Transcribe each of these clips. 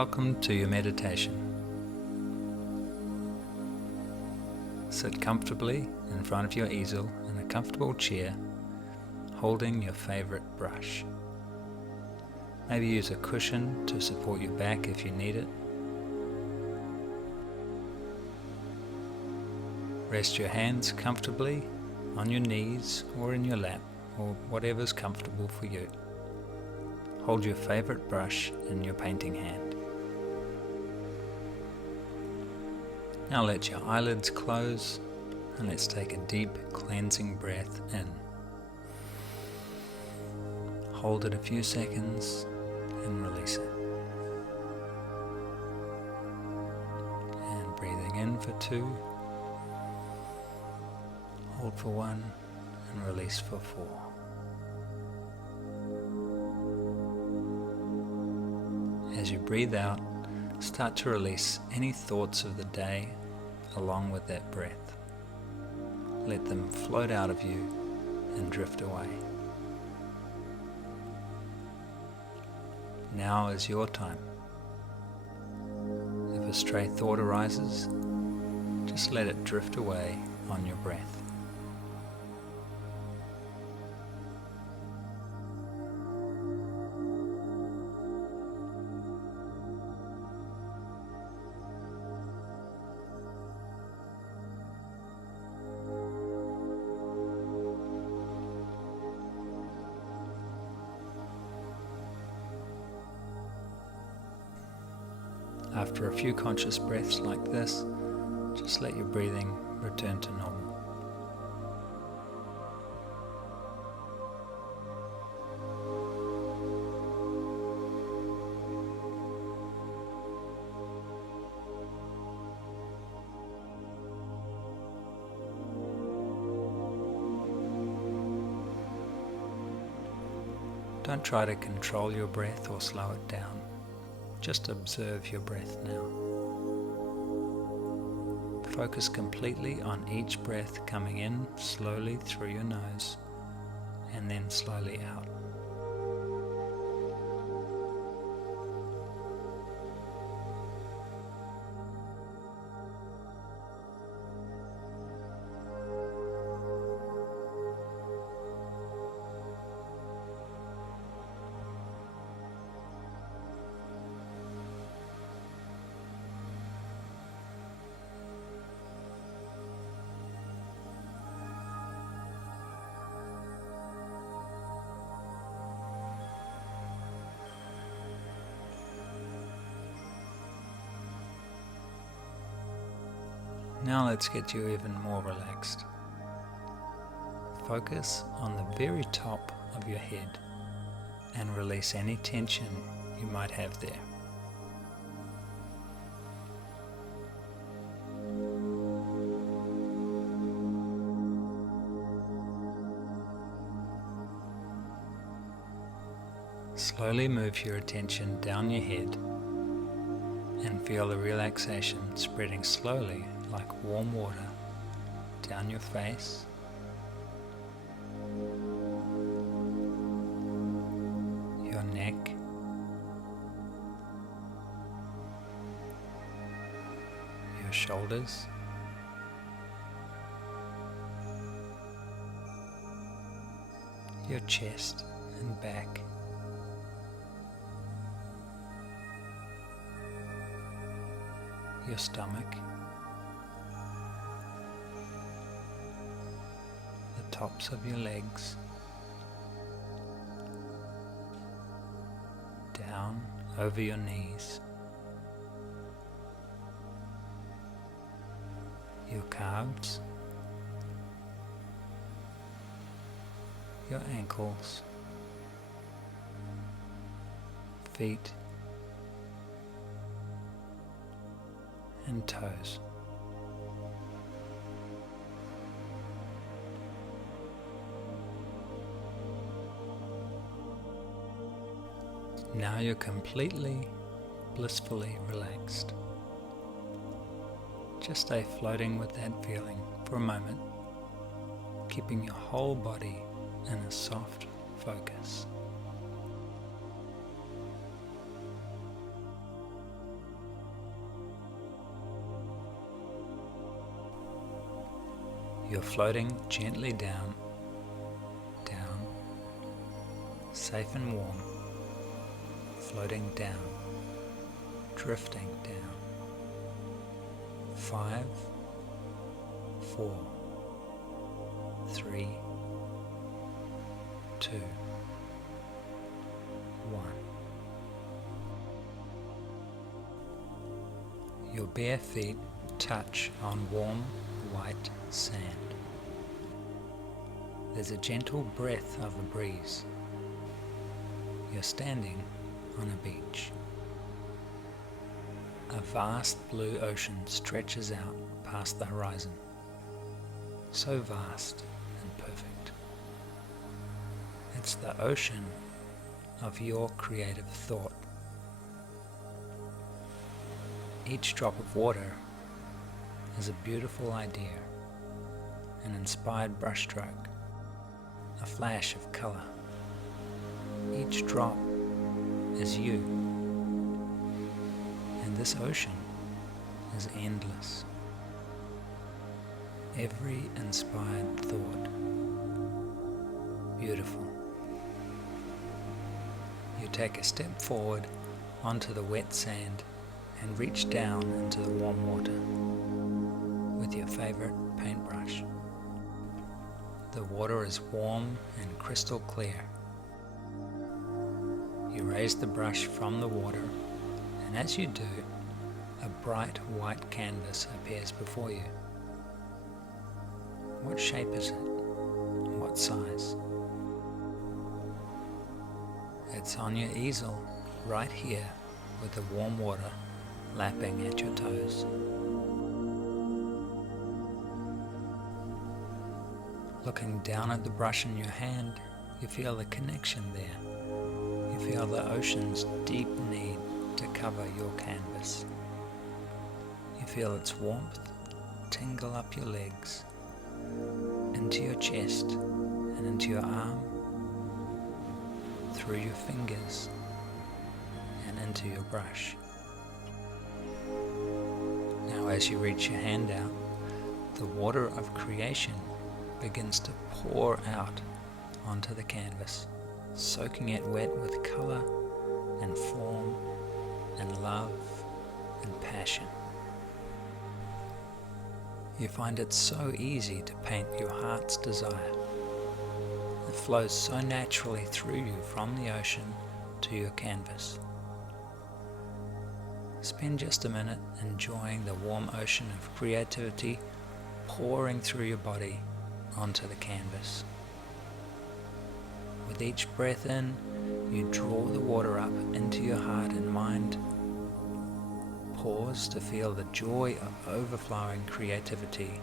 Welcome to your meditation. Sit comfortably in front of your easel in a comfortable chair, holding your favorite brush. Maybe use a cushion to support your back if you need it. Rest your hands comfortably on your knees or in your lap, or whatever's comfortable for you. Hold your favorite brush in your painting hand. Now let your eyelids close and let's take a deep cleansing breath in. Hold it a few seconds and release it. And breathing in for 2, hold for 1 and release for 4. As you breathe out, start to release any thoughts of the day along with that breath. Let them float out of you and drift away. Now is your time. If a stray thought arises, just let it drift away on your breath. After a few conscious breaths like this, just let your breathing return to normal. Don't try to control your breath or slow it down. Just observe your breath now. Focus completely on each breath coming in slowly through your nose and then slowly out. Now let's get you even more relaxed. Focus on the very top of your head and release any tension you might have there. Slowly move your attention down your head and feel the relaxation spreading slowly like warm water down your face, your neck, your shoulders, your chest and back, your stomach, the tops of your legs, down over your knees, your calves, your ankles, feet, and toes. Now you're completely, blissfully relaxed. Just stay floating with that feeling for a moment, keeping your whole body in a soft focus. You're floating gently down, safe and warm, floating down, drifting down. 5, 4, 3, 2, 1. Your bare feet touch on warm white sand. There's a gentle breath of a breeze. You're standing on a beach. A vast blue ocean stretches out past the horizon. So vast and perfect. It's the ocean of your creative thought. Each drop of water is a beautiful idea, an inspired brushstroke, a flash of color. Each drop is you, and this ocean is endless. Every inspired thought, beautiful. You take a step forward onto the wet sand and reach down into the warm water with your favorite paintbrush. The water is warm and crystal clear. You raise the brush from the water, and as you do, a bright white canvas appears before you. What shape is it? What size? It's on your easel, right here, with the warm water lapping at your toes. Looking down at the brush in your hand, you feel the connection there. You feel the ocean's deep need to cover your canvas. You feel its warmth tingle up your legs, into your chest and into your arm, through your fingers and into your brush. Now as you reach your hand out, the water of creation begins to pour out onto the canvas, soaking it wet with color and form and love and passion. You find it so easy to paint your heart's desire. It flows so naturally through you from the ocean to your canvas. Spend just a minute enjoying the warm ocean of creativity pouring through your body onto the canvas. With each breath in, you draw the water up into your heart and mind. Pause to feel the joy of overflowing creativity.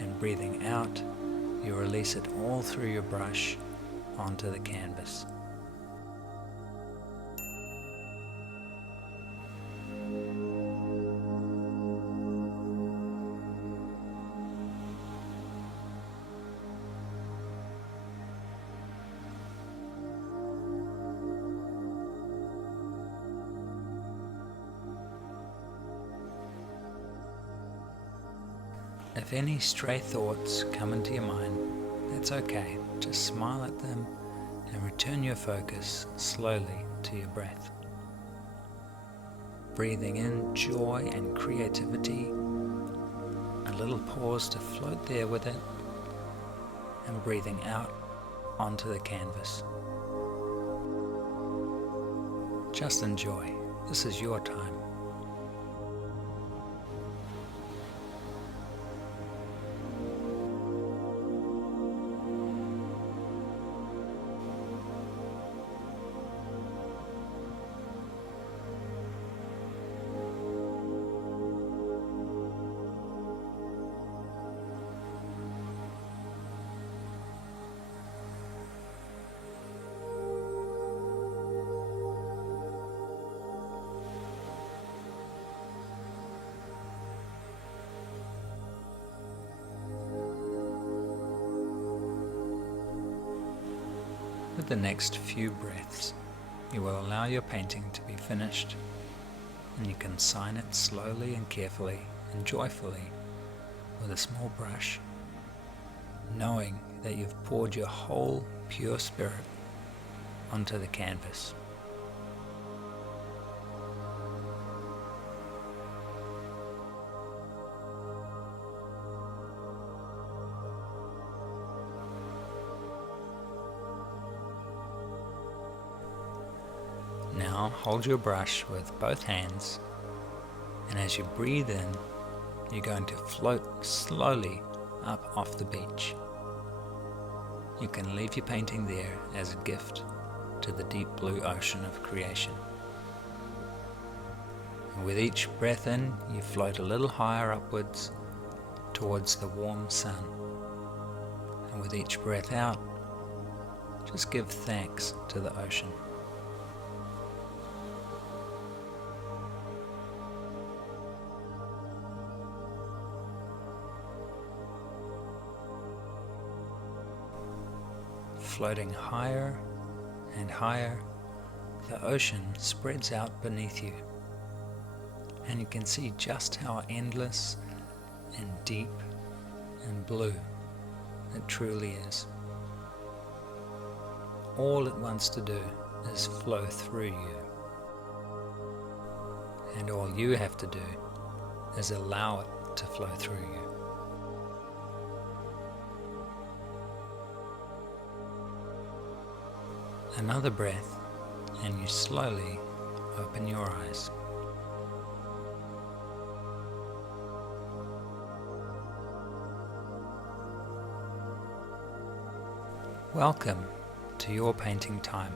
And breathing out, you release it all through your brush onto the canvas. If any stray thoughts come into your mind, that's okay. Just smile at them and return your focus slowly to your breath. Breathing in joy and creativity, a little pause to float there with it, and breathing out onto the canvas. Just enjoy. This is your time. With the next few breaths, you will allow your painting to be finished, and you can sign it slowly and carefully and joyfully with a small brush, knowing that you've poured your whole pure spirit onto the canvas. Now hold your brush with both hands, and as you breathe in, you're going to float slowly up off the beach. You can leave your painting there as a gift to the deep blue ocean of creation. And with each breath in, you float a little higher upwards towards the warm sun. And with each breath out, just give thanks to the ocean. Floating higher and higher, the ocean spreads out beneath you, and you can see just how endless and deep and blue it truly is. All it wants to do is flow through you, and all you have to do is allow it to flow through you. Another breath, and you slowly open your eyes. Welcome to your painting time.